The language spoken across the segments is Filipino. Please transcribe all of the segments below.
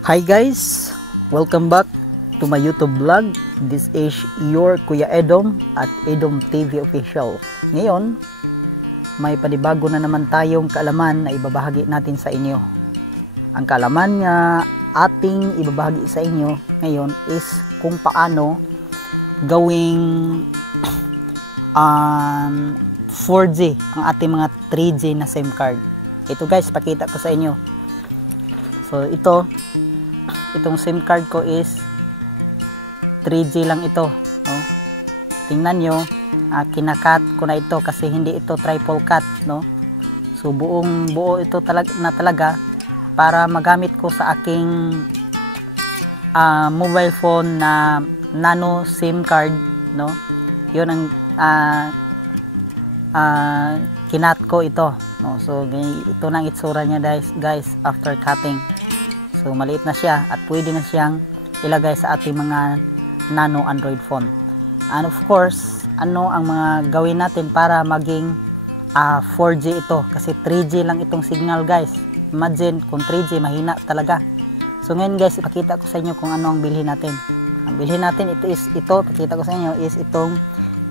Hi guys! Welcome back to my YouTube vlog. This is your Kuya Edom at Edom TV Official. Ngayon, may panibago na naman tayong kaalaman na ibabahagi natin sa inyo. Ang kaalaman nga ating ibabahagi sa inyo ngayon is kung paano gawing 4G ang ating mga 3G na SIM card. Ito guys, pakita ko sa inyo. So itong SIM card ko is 3G lang ito. No? Tingnan nyo, kinakat ko na ito kasi hindi ito triple cut. No? So buong buo ito talaga para magamit ko sa aking mobile phone na nano SIM card. No? Yun ang kinat ko ito. No? So ito na ang itsura niya guys after cutting. So maliit na siya at pwede na siyang ilagay sa ating mga nano Android phone. And of course, ano ang mga gawin natin para maging 4G ito? Kasi 3G lang itong signal guys. Imagine kung 3G, mahina talaga. So ngayon guys, ipakita ko sa inyo kung ano ang bilhin natin. Ang bilhin natin pakita ko sa inyo is itong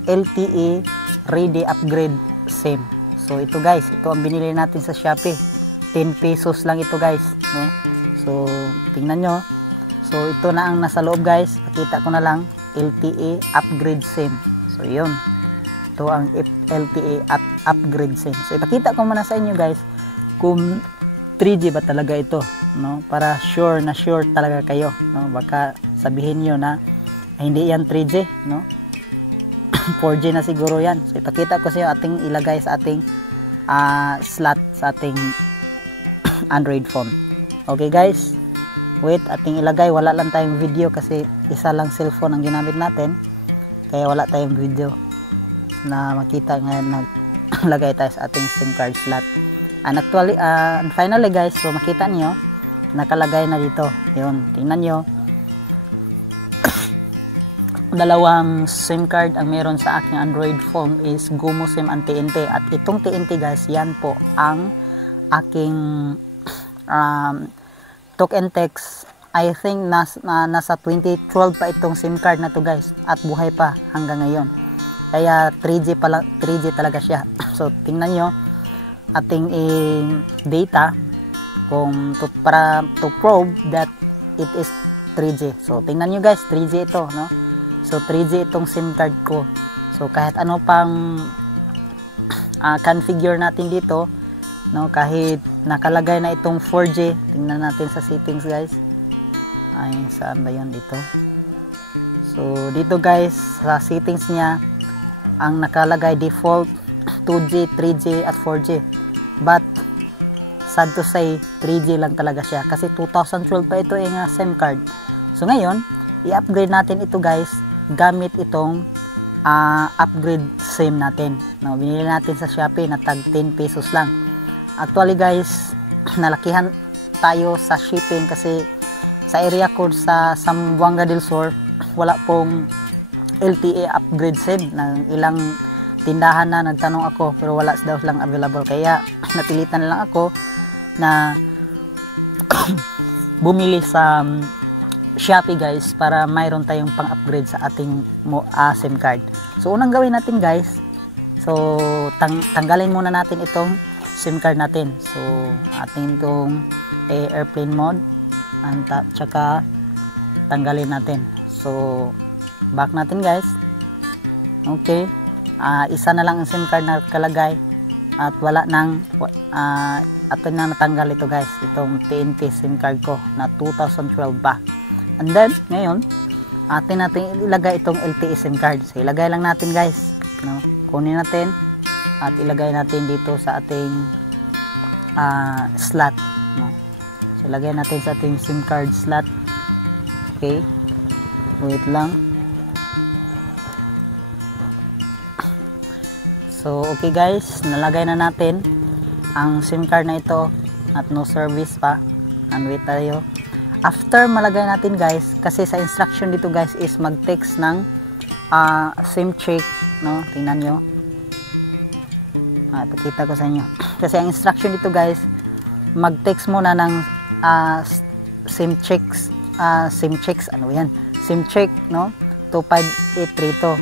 LTE Ready Upgrade SIM. So ito guys, ito ang binili natin sa Shopee. 10 pesos lang ito guys, no? So tingnan nyo. So ito na ang nasa loob guys. Pakita ko na lang, LTE Upgrade SIM. So yun, ito ang LTE Upgrade SIM. So ipakita ko muna sa inyo guys kung 3G ba talaga ito, no? Para sure talaga kayo, no? Baka sabihin nyo na hindi yan 3G, no? 4G na siguro yan. So ipakita ko sa inyo, ating ilagay sa ating slot sa ating Android phone. Okay guys, wait, ating ilagay. Wala lang tayong video kasi isa lang cellphone ang ginamit natin, kaya wala tayong video na makita ngayon. Naglagay tayo sa ating SIM card slot. And actually, finally guys, so makita nyo nakalagay na dito. Yun, tingnan nyo. Dalawang SIM card ang meron sa aking Android phone is GOMO SIM and TNT. At itong TNT guys, yan po ang aking talk and text. I think nasa 2012 pa itong SIM card na to guys, at buhay pa hanggang ngayon. Kaya 3G talaga siya. So tingnan nyo ating data para to probe that it is 3G. So tingnan nyo guys, 3G ito, no? So 3G itong SIM card ko. So kahit ano pang configure natin dito, no, kahit nakalagay na itong 4G, tingnan natin sa settings guys. Ay, saan ba yun dito? So dito guys, sa settings niya ang nakalagay default 2G, 3G at 4G. But sad to say, 3G lang talaga siya kasi 2012 pa ito yung SIM card. So ngayon, i-upgrade natin ito guys gamit itong upgrade SIM natin. No, binili natin sa Shopee na tag 10 pesos lang. Actually guys, nalakihan tayo sa shipping kasi sa area ko sa Zamboanga del Sur, wala pong LTE upgrade SIM. Ng ilang tindahan na nagtanong ako pero wala daw lang available, kaya napilitan na lang ako na bumili sa Shopee guys para mayroon tayong pang-upgrade sa ating SIM card. So unang gawin natin guys, so tanggalin muna natin itong SIM card natin. So ating itong airplane mode and tsaka tanggalin natin. So back natin guys. Okay, isa na lang ang SIM card na kalagay at wala nang ato na natanggal ito guys, itong TNT SIM card ko na 2012 ba. And then ngayon atin natin ilagay itong LTE SIM card. So ilagay lang natin guys, no? Kunin natin at ilagay natin dito sa ating slot, no? So ilagay natin sa ating SIM card slot. Okay, wait lang. So okay guys, nalagay na natin ang SIM card na ito at no service pa. And wait tayo. After malagay natin guys, kasi sa instruction dito guys is mag-text ng SIM check, no? Tingnan nyo. Ipakita ko sa inyo. Kasi ang instruction dito guys, mag-text muna ng SIM checks, ano yan, SIM check, no, 25832 to.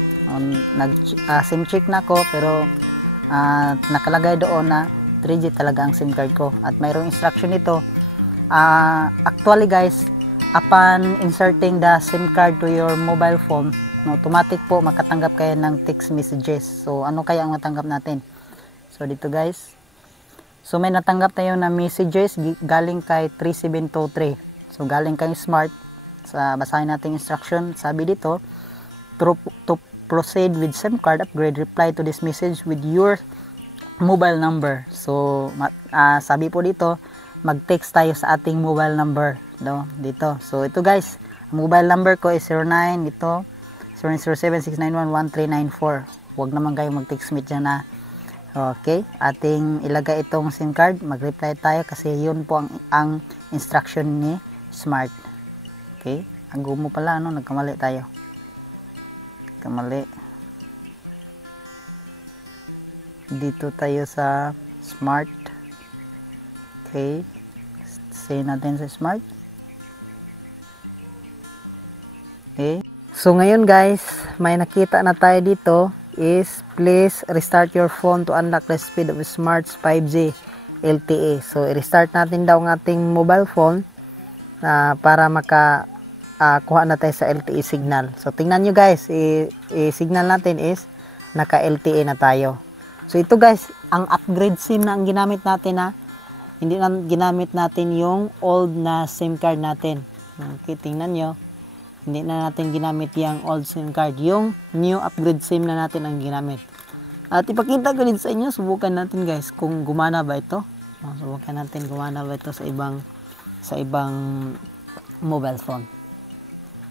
SIM check na ko, pero nakalagay doon na 3G talaga ang SIM card ko, at mayroong instruction nito. Actually guys, upon inserting the SIM card to your mobile phone, no, automatic po makatanggap kayo ng text messages. So ano kaya ang matanggap natin? So dito guys, so may natanggap tayo na messages galing kay 3723. So galing kay Smart. Sa basahin natin instruction, sabi dito, to proceed with SIM card upgrade, reply to this message with your mobile number. So sabi po dito, mag-text tayo sa ating mobile number, no, dito. So ito guys, mobile number ko is 09 ito 0907-691-1394. Huwag naman kayo mag-text me dyan na. Okay, ating ilagay itong SIM card, mag-reply tayo kasi yun po ang instruction ni Smart. Okay, ang gumo pala, ano, nagkamali tayo. Kamali. Dito tayo sa Smart. Okay, say natin sa Smart. Okay, so ngayon guys, may nakita na tayo dito is please restart your phone to unlock the speed of Smart's 5G LTE. So i-restart natin daw ang ating mobile phone para kuha na tayo sa LTE signal. So tingnan nyo guys, i-signal natin is naka LTE na tayo. So ito guys, ang upgrade SIM na ang ginamit natin, hindi na ginamit natin yung old na SIM card natin. Okay, tingnan nyo, hindi na natin ginamit yung old SIM card, yung new upgrade SIM na natin ang ginamit. At ipakita ko din sa inyo, subukan natin guys kung gumana ba ito. Subukan natin gumana ba ito sa ibang mobile phone.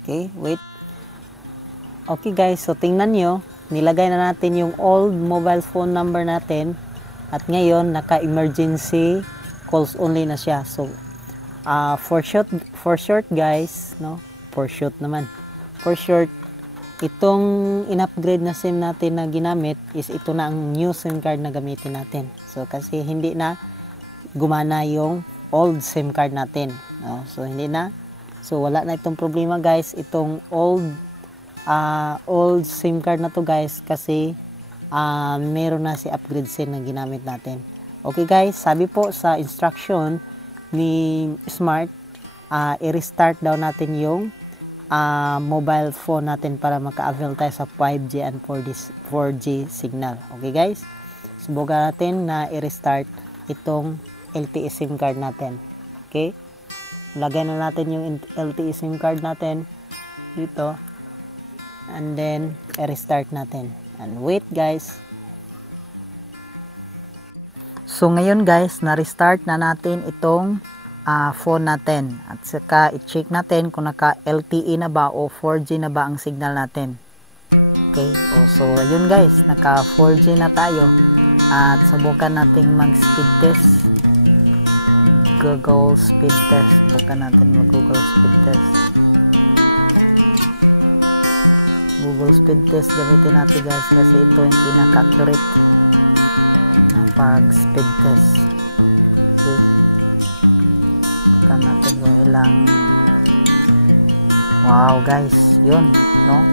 Okay, wait. Okay guys, so tingnan nyo, nilagay na natin yung old mobile phone number natin, at ngayon naka-emergency calls only na siya. So for short guys, no, for short, itong in-upgrade na SIM natin na ginamit is ito na ang new SIM card na gamitin natin. So kasi hindi na gumana yung old SIM card natin, no? So hindi na, so wala na itong problema guys, itong old SIM card na to guys, kasi meron na si upgrade SIM na ginamit natin. Okay guys, sabi po sa instruction ni Smart, i-restart daw natin yung mobile phone natin para maka-avail tayo sa 5G and 4G signal. Okay guys, subukan natin na i-restart itong LTE SIM card natin. Okay, lagay na natin yung LTE SIM card natin dito, and then i-restart natin, and wait guys. So ngayon guys, na-restart na natin itong phone natin, at saka i-check natin kung naka LTE na ba o 4G na ba ang signal natin. Okay, so ayun guys, naka 4G na tayo, at subukan nating mag speed test, Google speed test. Subukan natin mag Google speed test. Google speed test gamitin natin guys, kasi ito yung pinaka-accurate na pag speed test. Okay, natin kung ilang, wow guys, yun, no,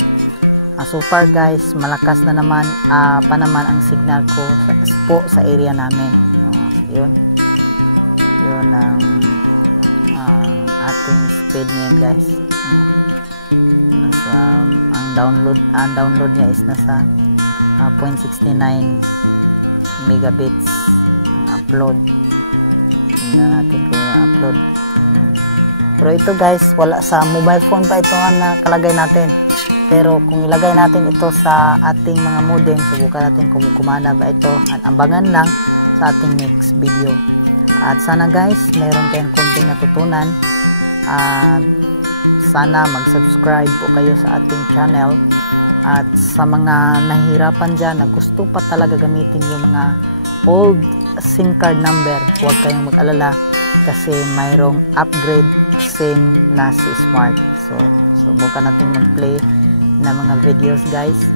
so far guys, malakas na naman pa naman ang signal ko sa area namin. Yun ang ating speed ngayon guys. Nasa ang download niya is nasa 0.69 megabits ang upload. Tingnan natin kung i-upload. Pero ito guys, wala sa mobile phone pa ito na kalagay natin. Pero kung ilagay natin ito sa ating mga modem, subukan natin kung kumana ba ito, at abangan lang sa ating next video. At sana guys, mayroon kayong konting natutunan. Sana mag-subscribe po kayo sa ating channel. At sa mga nahihirapan dyan na gusto pa talaga gamitin yung mga old SIM card number, huwag kayong mag-alala, kasi mayroong upgrade SIM na si Smart. So subukan natin mag-play na mga videos guys,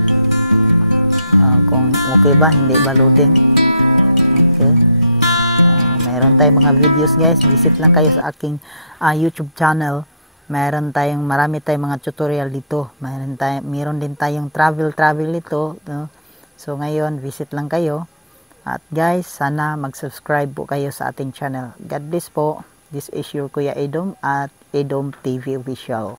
kung okay ba, hindi ba loading. Okay, Mayroon tayong mga videos guys, visit lang kayo sa aking YouTube channel. Marami tayong mga tutorial dito. Meron din tayong travel dito, no? So ngayon, visit lang kayo. At guys, sana mag-subscribe po kayo sa ating channel. God bless po. This is your Kuya Edom at Edom TV Official.